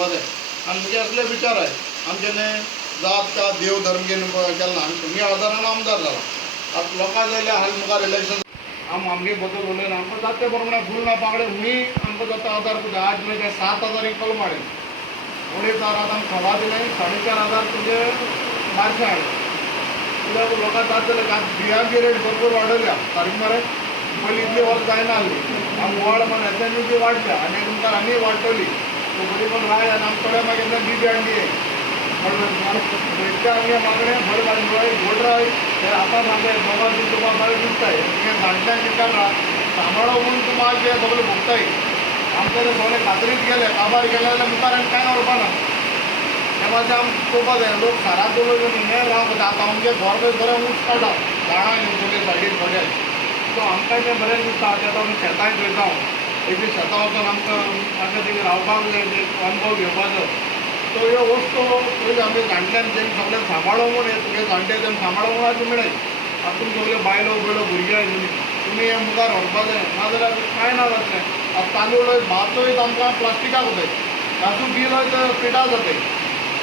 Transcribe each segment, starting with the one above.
करपा जाय आनी मुगे असले विचार आहे आमच्याने जात का देव धर्म घेवन केन्ना आनी तुमी आदारान आमदार जाला आतां लोकां जाल्यार हाल मुखार इलेक्शन आमगे बदल उलयना आमकां जाते प्रमाणे फूल ना पागडे हुंय आमकां जाता आदार कितें आज म्हणजे 7,000 इक्वल माडे 4,500 आतां थोडा दिले 4,500 तुगे मारशे हाडे कित्याक लोकां जाता जाल्यार बियांची रेट भरपूर वाडयल्या तारीख मरे पयलीं इतली वर्स जायना आहली आमी व्हड म्हण एसएमई वाडल्या आनी तुमकां आनी वाडटली सो बरी पण राय आनी आमी थोडे मागीर बी हाडली इतके आमगे मागणे बरें बांदूय घोड राय ते आतां सांगे दोगां दीस तुका बरें दिसताय तुगे जाणट्यांक कित्याक सांबाळो म्हणून तुका आज ते सगळे भोगताय आमचे ते सगळे खात्रीत गेले काबार गेले जाल्यार मुखार आनी कांय उरपाना हे मातशें आमी पळोवपा जाय लोक शारांत उलयले हें रावता आतां आमगे गोरमेंट बरें ऊस काडटा झाडां सगळे सायडीन थोडे सो आमकां तें बरें दिसता तें आतां आमी शेतांय पळयता एक दीस शेतां वचून आमकां थिंग रावपाक जाय अनुभव घेवपाचो सो ह्यो वस्तू पयलीं आमी जाणट्यान तेणी सगळें सांबाळूंक म्हूण तुगे जाणटे तें सांबाळूंक म्हूण आमी मेळय आतां तुमी सगळे बायलो बियलो भुरगीं आयली तुमी हें मुखार व्हरपा जाय नाजाल्यार कांय ना जातलें आतां तांदूळ भातूय आमकां प्लास्टिकाक वताय तातूंत बिल तर पिठा जाताय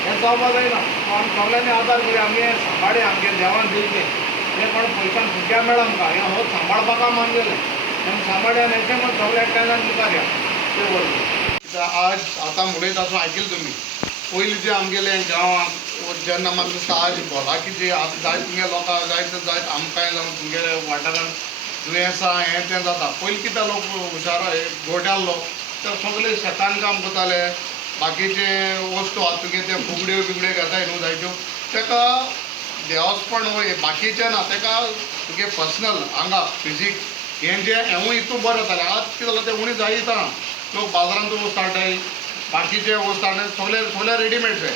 हें जावपा जायना सो आमी सगळ्यांनी आदार करूया आमी हें सांबाळया आमगे देवान दिल्लें हें कोण पयशान फुक्या मेळा आमकां हें हो सांबाळपाक मानलेलें हें सांबाळया हेचें म्हण सगळे एकठांय मुखार या तें बरोबर आज आतां उडयता आसूं आयकलें तुमी पयलीं जे आमगेले गांवांत जेन्ना म्हाका दिसता आज भलायकी जी आतां जाय तुमगे लोकांक जाय आमकांय जावं तुमगे वाठारांत दुयेंसां हें तें जाता पयलीं कितें लोक हुशार गोड्यालो ते सगळे शेतान काम करताले बाकीचे वस्तू आतां तुगे ते फुगड्यो बिगड्यो घेताय न्हू जायत्यो तेका देवस्पण बाकीचे ना तेका तुगे पर्सनल हांगा फिजीक हें जें हेंवूय हितून बरें जातालें आतां कितें जालां तें उणी जायता लोक बाजारांत वस्त हाडटाय बाकीचे वस्त हाडटाय सगळे रेडीमेड जाय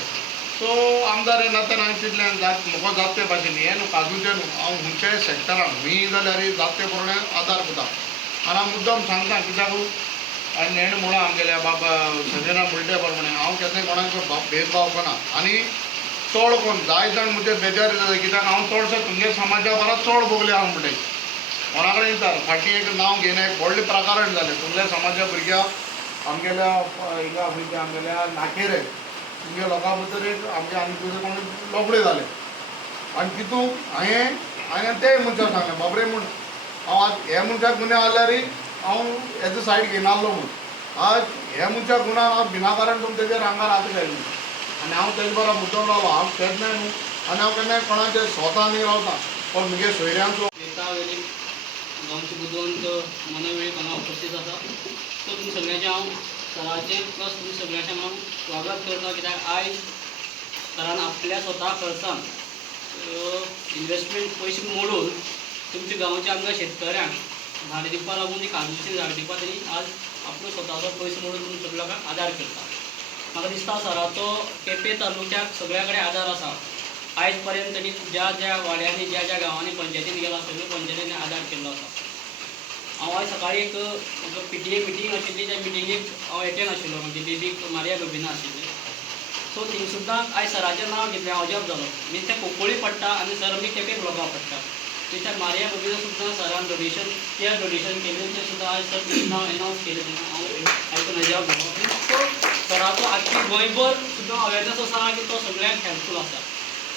सो आमदार येनातना हांवें चिंतलें जात म्हाका जात ते भाशेन हें न्हू काजूचें न्हू हांव खंयच्याय सॅक्टरान खंयी जाल्यार जात ते प्रमाणे आदार करता आनी हांव मुद्दम सांगता कित्याक आनी हेणें म्हणून आमगेल्या बाबा संजना म्हणटे प्रमाणे हांव केन्नाय कोणाक भेदभाव करना आनी चड कोण जाय जाण म्हणजे बेजारी जाता कित्याक हांव चडसो तुमगे समाजा बरो चड भोगले हांव म्हणटाय कोणा कडेन विचार फाटीं एक नांव घेवन एक व्हडलें प्रकरण जालें तुमल्या समाजा भुरग्याक आमगेल्या हिंगा भुरगे आमगेल्या नाकेरे तुमगे लोकां भितर एक आमगे आनी तुजे कोण लोबडे जाले आनी तितूंत हांवें ते मनशाक सांगलें बाबरे म्हूण हांव आज हे मनशाक गुन्हे आल्यार हांव हेजो सायड घेवन आहलो म्हूण आज हे मनशाक गुन्हा हांव विनाकारण तुमी तेजेर आंगार हात घालिल्ले आनी हांव तेजे बरो मुद्दम रावलो हांव केन्नाय न्हू आनी हांव केन्नाय कोणाचे स्वता न्ही रावता पण म्हगे सोयऱ्यांचो गांवचे बुदवंत मनवेळीक हांगा उपस्थित आसा सो तुमी सगळ्यांचें हांव सराचें प्लस तुमी सगळ्यांचें हांव स्वागत करता कित्याक आयज सरान आपल्या स्वता खर्चान इन्वेस्टमेंट पयशे मोडून तुमच्या गांवच्या आमच्या शेतकऱ्यांक झाडां दिवपा लागून ती काजूची झाडां दिवपा तेणी आज आपलो स्वताचो पयसो मोडून तुमी सगळ्या लोकांक आदार करता म्हाका दिसता सराचो केपें तालुक्याक सगळ्या कडेन आदार आसा आयज पर्यंत त्यांनी ज्या ज्या वाड्यांनी ज्या ज्या गांवांनी पंचायतीन गेला सगळ्या पंचायतींनी आदार केल्लो आसा हांव आयज सकाळीं एक PTA मिटींग आशिल्ली त्या मिटिंगेक हांव एटेंड आशिल्लो म्हणजे बेबीक मारिया बेबिना आशिल्ली सो थिंग सुद्दां आयज सराचें नांव घेतलें हांव अजाप जालो मीन्स तें कोंकणी पडटा आनी सर आमी केपें उलोवपाक पडटा त्या मारिया बेबिना सुद्दां सरान डोनेशन केअर डोनेशन केलें तें सुद्दां आयज सर नांव एनावन्स केलें हांव आयकून अजाप जालो सो सराचो आख्खी गोंयभर सुद्दां अवेरनस आसा की तो सगळ्यांक हेल्पफूल आसा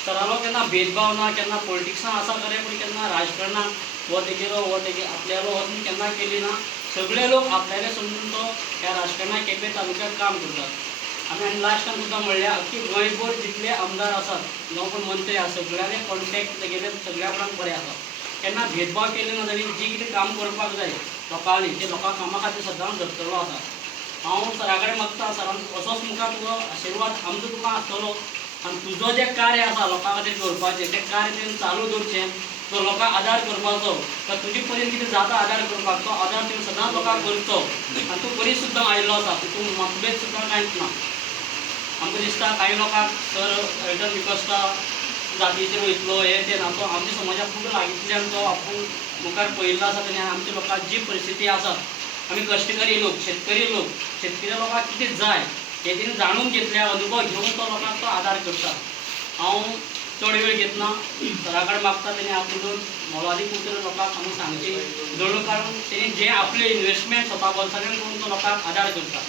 सरालो केन्ना भेदभाव ना केन्ना पॉलिटिक्सान आसा खरें पूण केन्ना राजकारणाक हो तेगेलो आपल्यालो वचून केन्ना केली ना सगळे लोक आपल्याले समजून तो ह्या राजकारणाक केपें तालुक्यात काम करतात आनी लास्टान सुद्दां म्हणल्यार अख्खी गोंयभर जितले आमदार आसात जावं कोण मंत्री आसा सगळ्यांनी कॉन्टेक्ट तेगेले सगळ्या कडेन बरें आसा केन्ना भेदभाव केले ना जाल्यार जी कितें काम करपाक जाय लोकांनी ते लोकां कामा खातीर सदांच झगडटलो आसा हांव सरा कडेन मागता सरान असोच मुखार तुका आशिर्वाद आमचो तुका आसतलो आनी तुजो जें कार्य आसा लोकां खातीर करपाचें तें कार्य तुवें चालू दवरचें तो लोकांक आदार करपाचो तर तुजे पर्यंत कितें जाता आदार करपाक तो आदार तुवें सदांच लोकांक करचो आनी तूं बरी सुद्दां आयिल्लो आसा तितून मतभेद सुद्दां कांयच ना आमकां दिसता कांय लोकांक सर रिटर्न रिक्वेस्टा जातीचेर वयतलो हें तें ना तो आमच्या समाजाक खूब लागींतल्यान तो आपूण मुखार पळयल्लो आसा तेणी आमच्या लोकांक जी परिस्थिती आसा आमी कश्टकरी लोक शेतकरी लोकांक कितें जाय हे तेणी जाणून घेतल्या अनुभव घेवन तो लोकांक तो आदार करता हांव चड वेळ घेतना सरा कडेन मागता तेणी आपली दोन मोलादीक उतर लोकांक आमी सांगची जळून काडून तेणी जें आपलें इन्वेस्टमेंट स्वता बोल्सांतल्यान करून तो लोकांक आदार करता